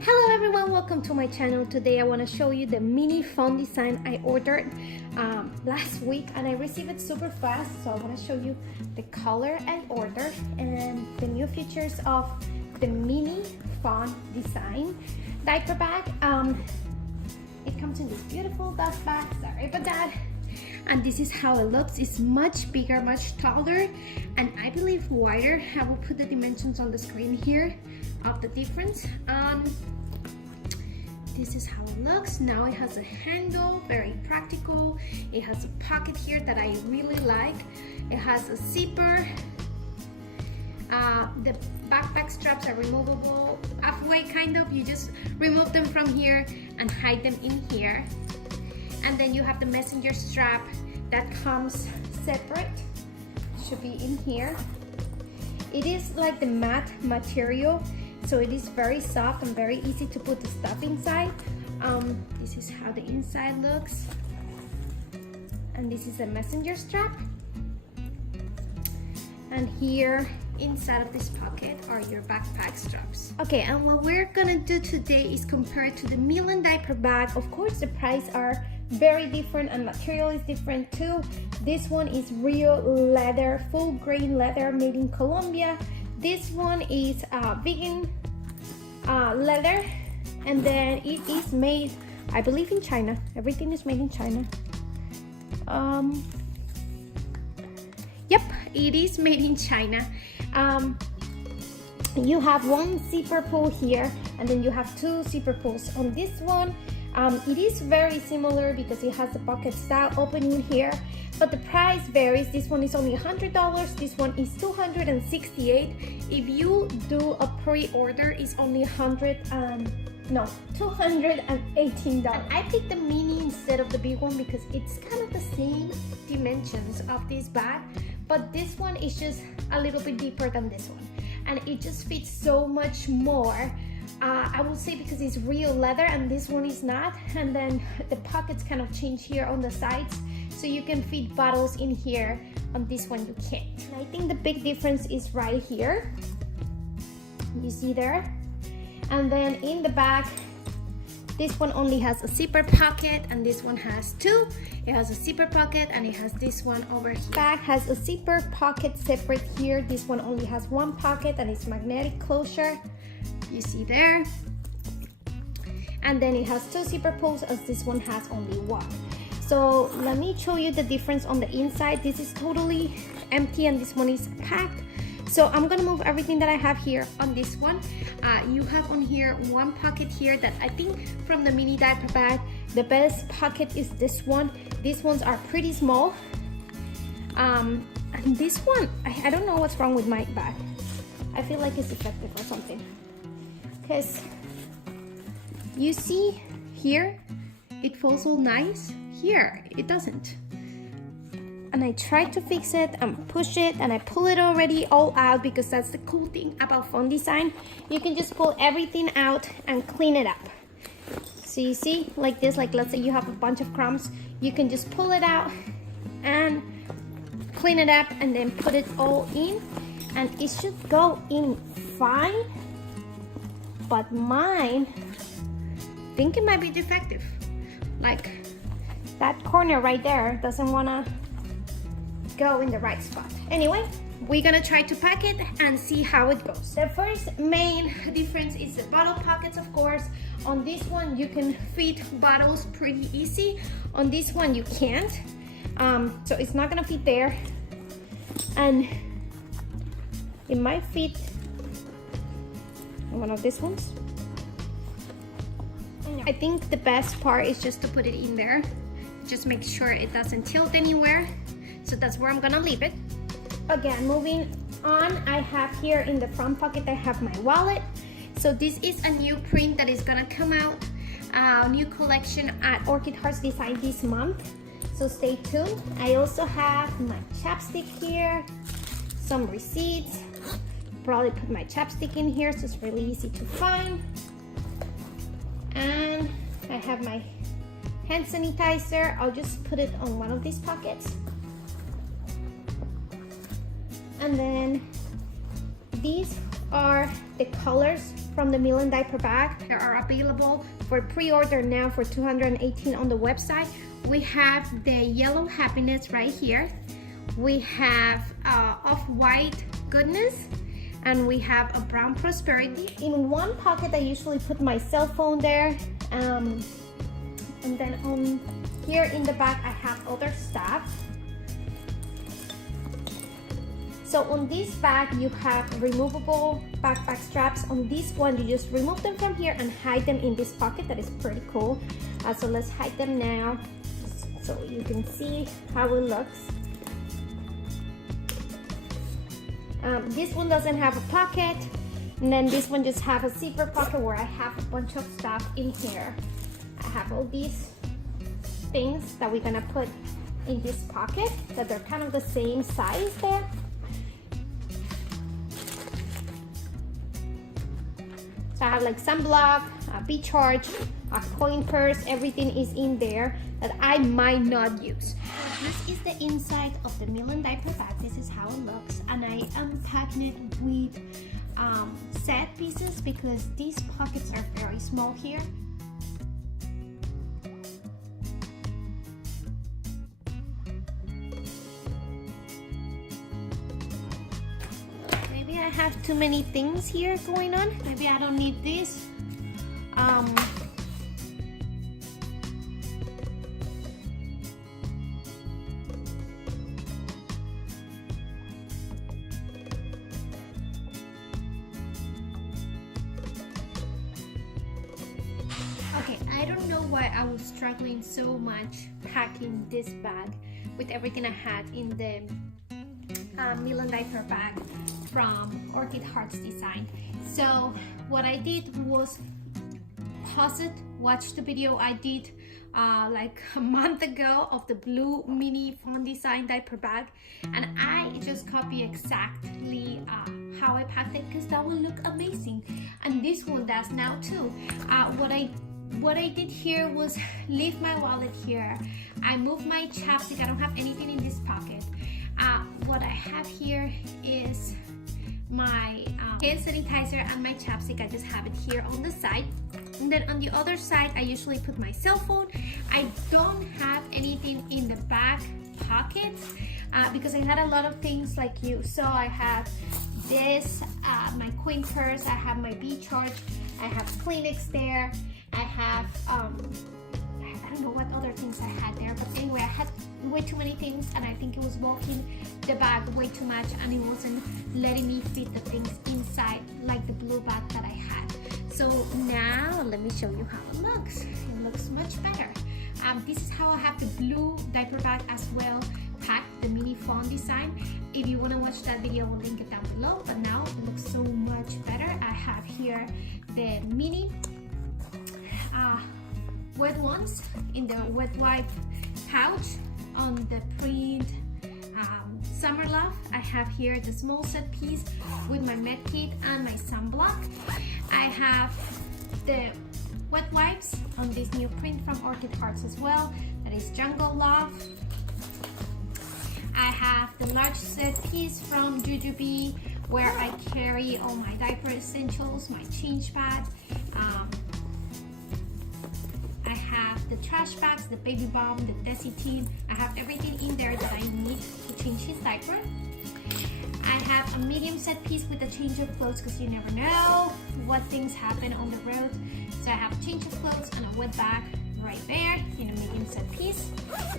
Hello everyone, welcome to my channel. Today I want to show you the mini Fawn design I ordered last week and I received it super fast, so I want to show you the color and order and the new features of the mini Fawn design diaper bag. It comes in this beautiful dust bag, sorry about that. And this is how it looks. It's much bigger, much taller, and I believe wider. I will put the dimensions on the screen here of the difference. This is how it looks. Now it has a handle, very practical. It has a pocket here that I really like. It has a zipper. The backpack straps are removable halfway, kind of. You just remove them from here and hide them in here. And then you have the messenger strap that comes separate. Should be in here. It is like the matte material, so it is very soft and very easy to put the stuff inside. This is how the inside looks. And this is the messenger strap. And here inside of this pocket are your backpack straps. Okay, and what we're gonna do today is compare it to the Milan diaper bag. Of course, the price are very different and material is different too. This one is real leather, full grain leather made in Colombia. This one is vegan leather, and then it is made, I believe, in China. Everything is made in China. Yep, it is made in China. You have one zipper pull here, and then you have two zipper pulls on this one. It is very similar because it has the pocket style opening here, but the price varies. This one is only $100. This one is $268. If you do a pre-order, it's only $218. I picked the mini instead of the big one because it's kind of the same dimensions of this bag, but this one is just a little bit deeper than this one, and it just fits so much more. I would say because it's real leather and this one is not, and then the pockets kind of change here on the sides, so you can fit bottles in here. On this one you can't. And I think the big difference is right here, you see there. And then in the back, this one only has a zipper pocket and this one has two. It has a zipper pocket and it has this one over here. Bag has a zipper pocket separate here. This one only has one pocket and it's magnetic closure. You see there. And then it has two zipper pulls as this one has only one. So let me show you the difference on the inside. This is totally empty and this one is packed. So I'm gonna move everything that I have here on this one. You have on here one pocket here that I think from the mini diaper bag, the best pocket is this one. These ones are pretty small. And this one, I don't know what's wrong with my bag. I feel like it's defective or something. Because you see here, it feels all nice. Here, it doesn't. And I tried to fix it and push it and I pull it already all out because that's the cool thing about Fawn design. You can just pull everything out and clean it up. So you see, like this, like let's say you have a bunch of crumbs, you can just pull it out and clean it up and then put it all in, and it should go in fine. But mine, I think it might be defective. Like that corner right there doesn't wanna go in the right spot. Anyway, we're gonna try to pack it and see how it goes. The first main difference is the bottle pockets, of course. On this one, you can fit bottles pretty easy. On this one, you can't. So it's not gonna fit there. And it might fit in one of these ones. I think the best part is just to put it in there. Just make sure it doesn't tilt anywhere. So that's where I'm gonna leave it. Again, moving on, I have here in the front pocket, I have my wallet. So this is a new print that is gonna come out, new collection at Orchid Hearts Design this month. So stay tuned. I also have my chapstick here, some receipts. Probably put my chapstick in here so it's really easy to find. And I have my hand sanitizer. I'll just put it on one of these pockets. And then these are the colors from the Milan diaper bag. They are available for pre-order now for $218 on the website. We have the yellow happiness right here. We have off-white goodness, and we have a brown prosperity. In one pocket I usually put my cell phone there, and then on here in the back I have other stuff. So on this bag you have removable backpack straps. On this one you just remove them from here and hide them in this pocket. That is pretty cool. So let's hide them now so you can see how it looks. This one doesn't have a pocket, and then this one just have a zipper pocket where I have a bunch of stuff in here. I have all these things that we're gonna put in this pocket that they're kind of the same size there. So I have like sunblock, a beach charge, a coin purse, everything is in there that I might not use. This is the inside of the Milan diaper bag. This is how it looks, and I am packing it with set pieces because these pockets are very small here. Maybe I have too many things here going on. Maybe I don't need this. Okay, I don't know why I was struggling so much packing this bag with everything I had in the Milan diaper bag from Orchid Hearts Design. So what I did was pause it, watch the video I did like a month ago of the blue mini Fawn design diaper bag, and I just copy exactly how I packed it because that will look amazing, and this one does now too. What I did here was leave my wallet here. I moved my chapstick. I don't have anything in this pocket. What I have here is my hand sanitizer and my chapstick. I just have it here on the side, and then on the other side I usually put my cell phone. I don't have anything in the back pockets because I had a lot of things like you. So I have this, my coin purse, I have my beach charge, I have Kleenex there, I have I don't know what other things I had there, but anyway, I had way too many things, and I think it was bulking the bag way too much, and it wasn't letting me fit the things inside like the blue bag that I had. So now let me show you how it looks. It looks much better. This is how I have the blue diaper bag as well packed, the mini Fawn design. If you want to watch that video, I'll link it down below, but now it looks so much better. I have here the mini wet ones in the wet wipe pouch on the print Summer Love. I have here the small set piece with my med kit and my sunblock. I have the wet wipes on this new print from Orchid Hearts as well, that is Jungle Love. I have the large set piece from Jujubee where I carry all my diaper essentials, my change pad. I have the trash bags, the baby balm, the desi tin. I have everything in there that I need to change his diaper. I have a medium set piece with a change of clothes because you never know what things happen on the road. So I have a change of clothes and a wet bag right there in a medium set piece.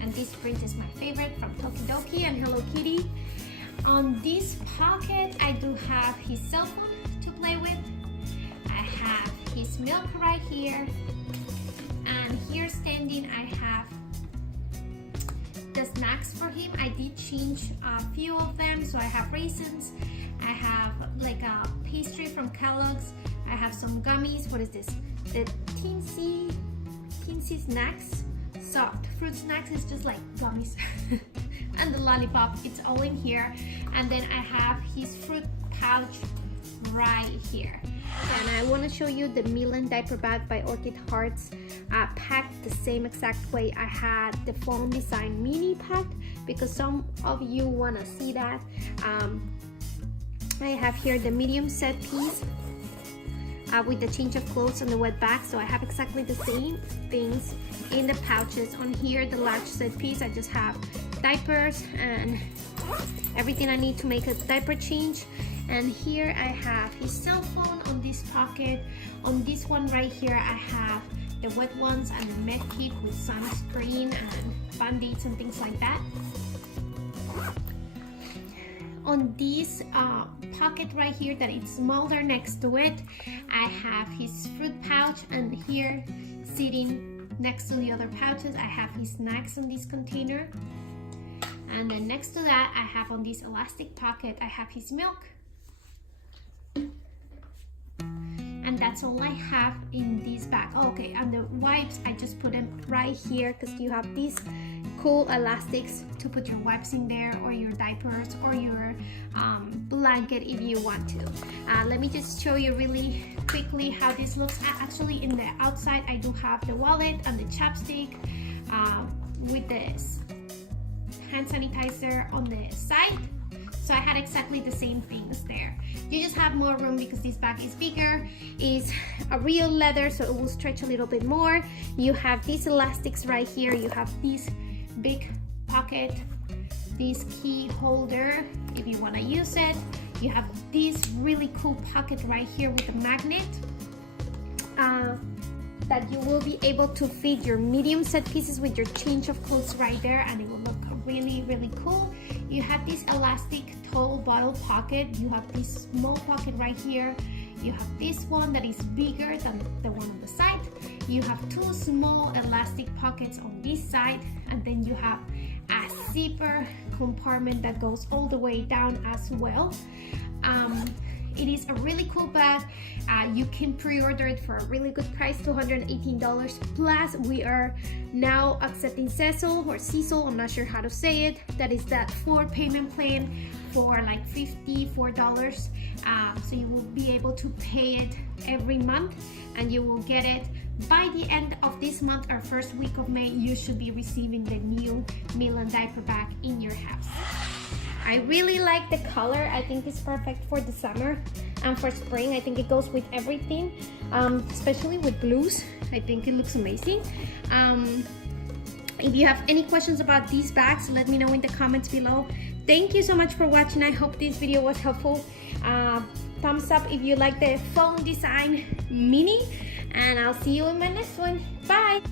And this print is my favorite from Tokidoki and Hello Kitty. On this pocket, I do have his cell phone to play with. I have his milk right here. And here standing, I have the snacks for him. I did change a few of them. So I have raisins. I have like a pastry from Kellogg's. I have some gummies. What is this? The Teensy snacks. Soft fruit snacks is just like gummies. And the lollipop, it's all in here. And then I have his fruit pouch right here. And I want to show you the Milan diaper bag by Orchid Hearts, packed the same exact way I had the Fawn design mini packed, because some of you want to see that. I have here the medium set piece with the change of clothes on the wet bag. So I have exactly the same things in the pouches. On here, the large set piece, I just have diapers and everything I need to make a diaper change. And here I have his cell phone on this pocket. On this one right here, I have the wet ones and the med kit with sunscreen and band-aids and things like that. On this pocket right here that is smaller next to it, I have his fruit pouch, and here sitting next to the other pouches, I have his snacks on this container. And then next to that, I have on this elastic pocket, I have his milk. And that's all I have in this bag. Oh, okay, and the wipes, I just put them right here because you have these cool elastics to put your wipes in there, or your diapers, or your blanket if you want to. Let me just show you really quickly how this looks. Actually, in the outside, I do have the wallet and the chapstick with this hand sanitizer on the side. So I had exactly the same things there. You just have more room because this bag is bigger. It's a real leather, so it will stretch a little bit more. You have these elastics right here. You have this big pocket, this key holder if you want to use it. You have this really cool pocket right here with a magnet that you will be able to fit your medium set pieces with your change of clothes right there, and it will look really, really cool. You have this elastic tall bottle pocket. You have this small pocket right here. You have this one that is bigger than the one on the side. You have two small elastic pockets on this side, and then you have a zipper compartment that goes all the way down as well. It is a really cool bag. You can pre-order it for a really good price, $218. Plus, we are now accepting Cecil or Cecil, I'm not sure how to say it. That is that 4 payment plan for like $54. So you will be able to pay it every month, and you will get it by the end of this month or first week of May. You should be receiving the new Milan diaper bag in your house. I really like the color. I think it's perfect for the summer and for spring. I think it goes with everything, especially with blues. I think it looks amazing. If you have any questions about these bags, let me know in the comments below. Thank you so much for watching. I hope this video was helpful. Thumbs up if you like the phone design mini, and I'll see you in my next one. Bye!